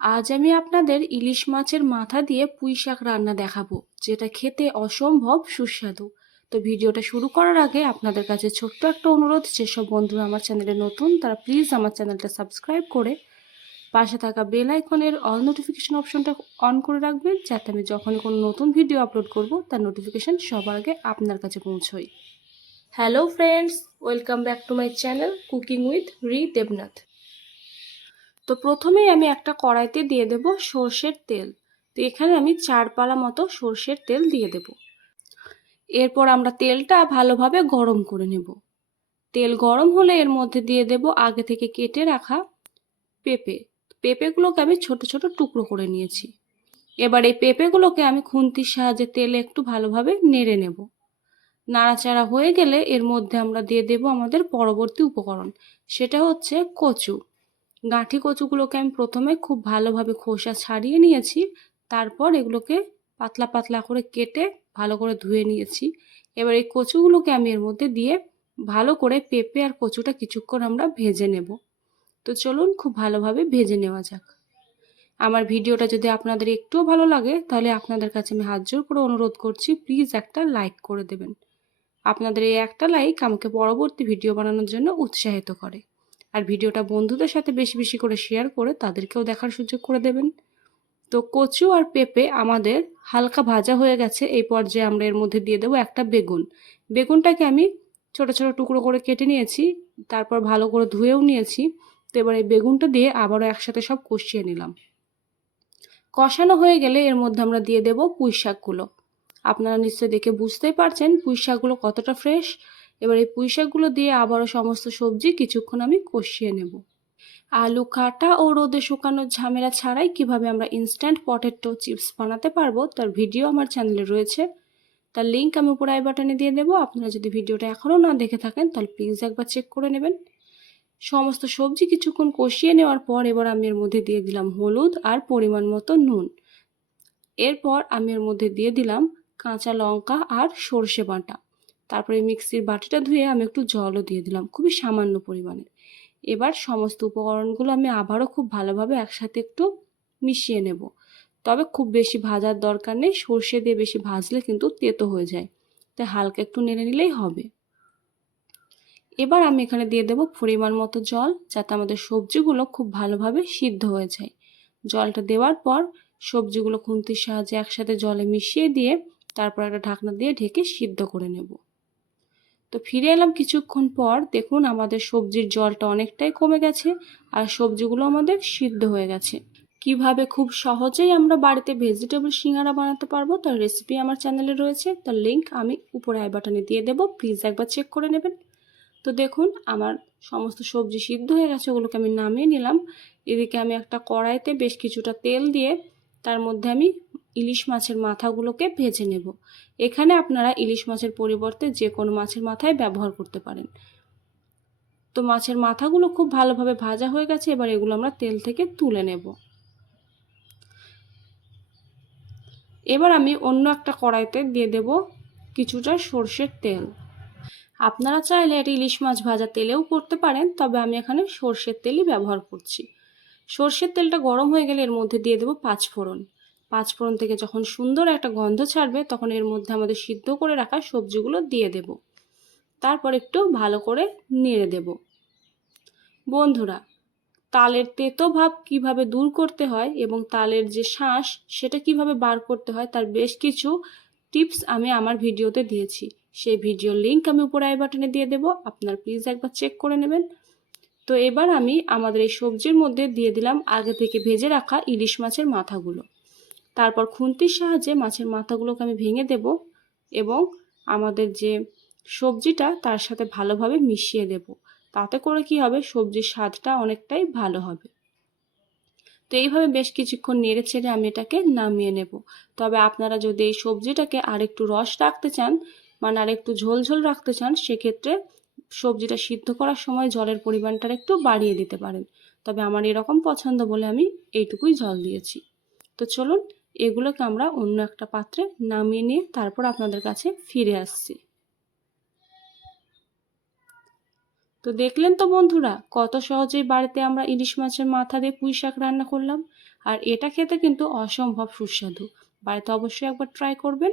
আজ আমি আপনাদের ইলিশ মাছের মাথা দিয়ে পুঁই শাক রান্না দেখাবো, যেটা খেতে অসম্ভব সুস্বাদু। তো ভিডিওটা শুরু করার আগে আপনাদের কাছে ছোট্ট একটা অনুরোধ, যেসব বন্ধুরা আমার চ্যানেলে নতুন তারা প্লিজ আমার চ্যানেলটা সাবস্ক্রাইব করে পাশে থাকা বেল আইকনের অল নোটিফিকেশন অপশনটা অন করে রাখবেন, যাতে আমি যখনই কোনো নতুন ভিডিও আপলোড করব তার নোটিফিকেশন সবার আগে আপনার কাছে পৌঁছয়। Hello friends, welcome back to my channel cooking with রি দেবনাথ। তো প্রথমেই আমি একটা কড়াইতে দিয়ে দেব সর্ষের তেল। তো এখানে আমি 4 পালা মতো সর্ষের তেল দিয়ে দেব। এরপর আমরা তেলটা ভালোভাবে গরম করে নেব। তেল গরম হলে এর মধ্যে দিয়ে দেব আগে থেকে কেটে রাখা পেঁপে। পেঁপেগুলোকে আমি ছোট ছোট টুকরো করে নিয়েছি। এবার এই পেঁপেগুলোকে আমি খুন্তির সাহায্যে তেলে একটু ভালোভাবে নেড়ে নেব। নাড়াচাড়া হয়ে গেলে এর মধ্যে আমরা দিয়ে দেব আমাদের পরবর্তী উপকরণ, সেটা হচ্ছে কচু। গাঁঠি কচুগুলোকে আমি প্রথমে খুব ভালোভাবে খোসা ছাড়িয়ে নিয়েছি, তারপর এগুলোকে পাতলা পাতলা করে কেটে ভালো করে ধুয়ে নিয়েছি। এবার এই কচুগুলোকে আমি এর মধ্যে দিয়ে ভালো করে পেঁপে আর কচুটা কিছুক্ষণ আমরা ভেজে নেব। তো চলুন খুব ভালোভাবে ভেজে নেওয়া যাক। আমার ভিডিওটা যদি আপনাদের একটুও ভালো লাগে, তাহলে আপনাদের কাছে আমি হাত জোর করে অনুরোধ করছি, প্লিজ একটা লাইক করে দেবেন। আপনাদের এই একটা লাইক আমাকে পরবর্তী ভিডিও বানানোর জন্য উৎসাহিত করে। আর ভিডিওটা বন্ধুদের সাথে বেশি বেশি করে শেয়ার করে তাদেরকেও দেখার সুযোগ করে দেবেন। তো কচু আর পেঁপে আমাদের হালকা ভাজা হয়ে গেছে। এই পর্যায়ে আমরা এর মধ্যে দিয়ে দেবো একটা বেগুন। বেগুনটাকে আমি ছোট ছোট টুকরো করে কেটে নিয়েছি, তারপর ভালো করে ধুয়েও নিয়েছি। তো এবার এই বেগুনটা দিয়ে আবারও একসাথে সব কষিয়ে নিলাম। কষানো হয়ে গেলে এর মধ্যে আমরা দিয়ে দেব পুঁই শাকগুলো। আপনারা নিশ্চয়ই দেখে বুঝতেই পারছেন পুঁই শাকগুলো কতটা ফ্রেশ। এবার এই পুঁই শাকগুলো দিয়ে আবারও সমস্ত সবজি কিছুক্ষণ আমি কষিয়ে নেব। আলু কাটা ও রোদে শুকানোর ঝামেলা ছাড়াই কিভাবে আমরা ইনস্ট্যান্ট পটেটো চিপস বানাতে পারবো তার ভিডিও আমার চ্যানেলে রয়েছে। তার লিঙ্ক আমি উপরে আই বাটনে দিয়ে দেবো। আপনারা যদি ভিডিওটা এখনও না দেখে থাকেন তাহলে প্লিজ একবার চেক করে নেবেন। সমস্ত সবজি কিছুক্ষণ কষিয়ে নেওয়ার পর এবার আমি এর মধ্যে দিয়ে দিলাম হলুদ আর পরিমাণ মতো নুন। এরপর আমি এর মধ্যে দিয়ে দিলাম কাঁচা লঙ্কা আর সর্ষে বাটা। তারপরে মিক্সির বাটিটা ধুয়ে আমি একটু জলও দিয়ে দিলাম, খুবই সামান্য পরিমাণে। এবার সমস্ত উপকরণগুলো আমি আবারও খুব ভালোভাবে একসাথে একটু মিশিয়ে নেব। তবে খুব বেশি ভাজার দরকার নেই, সর্ষে দিয়ে বেশি ভাজলে কিন্তু তেতো হয়ে যায়। তাই হালকা একটু নেড়ে নিলেই হবে। এবার আমি এখানে দিয়ে দেব পরিমাণ মতো জল, যাতে আমাদের সবজিগুলো খুব ভালোভাবে সিদ্ধ হয়ে যায়। জলটা দেওয়ার পর সবজিগুলো খুন্তির সাহায্যে একসাথে জলে মিশিয়ে দিয়ে তারপর একটা ঢাকনা দিয়ে ঢেকে সিদ্ধ করে নেব। তো ফিরে এলাম কিছুক্ষণ পর। দেখুন আমাদের সবজির জলটা অনেকটাই কমে গেছে আর সবজিগুলো আমাদের সিদ্ধ হয়ে গেছে। কিভাবে খুব সহজেই আমরা বাড়িতে ভেজিটেবল সিঙ্গারা বানাতে পারবো তার রেসিপি আমার চ্যানেলে রয়েছে। তার লিঙ্ক আমি উপরে আই বাটনে দিয়ে দেবো, প্লিজ একবার চেক করে নেবেন। তো দেখুন আমার সমস্ত সবজি সিদ্ধ হয়ে গেছে, ওগুলোকে আমি নামিয়ে নিলাম। এদিকে আমি একটা কড়াইতে বেশ কিছুটা তেল দিয়ে তার মধ্যে আমি ইলিশ মাছের মাথাগুলোকে ভেজে নেব। এখানে আপনারা ইলিশ মাছের পরিবর্তে যে কোনো মাছের মাথায় ব্যবহার করতে পারেন। তো মাছের মাথাগুলো খুব ভালোভাবে ভাজা হয়ে গেছে, এবার এগুলো আমরা তেল থেকে তুলে নেব। এবার আমি অন্য একটা কড়াইতে দিয়ে দেব কিছুটা সর্ষের তেল। আপনারা চাইলে এটা ইলিশ মাছ ভাজা তেলেও করতে পারেন, তবে আমি এখানে সর্ষের তেলই ব্যবহার করছি। সর্ষের তেলটা গরম হয়ে গেলে এর মধ্যে দিয়ে দেবো পাঁচফোড়ন। পাঁচফোড়ন থেকে যখন সুন্দর একটা গন্ধ ছাড়বে তখন এর মধ্যে আমাদের সিদ্ধ করে রাখা সবজিগুলো দিয়ে দেব। তারপর একটু ভালো করে নেড়ে দেব। বন্ধুরা, তালের তেতো ভাব কিভাবে দূর করতে হয় এবং তালের যে শাঁস সেটা কিভাবে বার করতে হয় তার বেশ কিছু টিপস আমি আমার ভিডিওতে দিয়েছি। সেই ভিডিওর লিঙ্ক আমি উপরে আই বাটনে দিয়ে দেবো, আপনারা প্লিজ একবার চেক করে নেবেন। তো এবার আমি আমাদের এই সবজির মধ্যে দিয়ে দিলাম আগে থেকে ভেজে রাখা ইলিশ মাছের মাথাগুলো। তারপর খুন্তির সাহায্যে মাছের মাথাগুলোকে আমি ভেঙে দেব এবং আমাদের যে সবজিটা তার সাথে ভালোভাবে মিশিয়ে দেব। তাতে করে কি হবে, সবজির স্বাদটা অনেকটাই ভালো হবে। তো এইভাবে বেশ কিছুক্ষণ নেড়ে ছেড়ে আমি এটাকে নামিয়ে নেব। তবে আপনারা যদি এই সবজিটাকে আরেকটু রস রাখতে চান, মানে আরেকটু ঝোল ঝোল রাখতে চান, সেক্ষেত্রে সবজিটা সিদ্ধ করার সময় জলের পরিমাণটা একটু বাড়িয়ে দিতে পারেন। তবে আমার এরকম পছন্দ বলে আমি এইটুকুই জল দিয়েছি। তো চলুন এগুলোকে আমরা অন্য একটা পাত্রে নামিয়ে নিয়ে তারপর আপনাদের কাছে ফিরে আসছি। তো দেখলেন তো বন্ধুরা, কত সহজেই বাড়িতে আমরা ইলিশ মাছের মাথা দিয়ে পুঁই শাক রান্না করলাম। আর এটা খেতে কিন্তু অসম্ভব সুস্বাদু। বাড়িতে অবশ্যই একবার ট্রাই করবেন।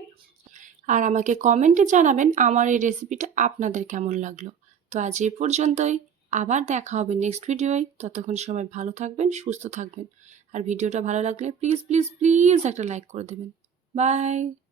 আর আমাকে কমেন্টে জানাবেন আমার এই রেসিপিটা আপনাদের কেমন লাগলো। তো আজ এই পর্যন্তই। আবার দেখা হবে নেক্সট ভিডিওয়। ততক্ষণ সময় ভালো থাকবেন, সুস্থ থাকবেন। আর ভিডিওটা ভালো লাগলে প্লিজ প্লিজ প্লিজ একটা লাইক করে দেবেন। বাই।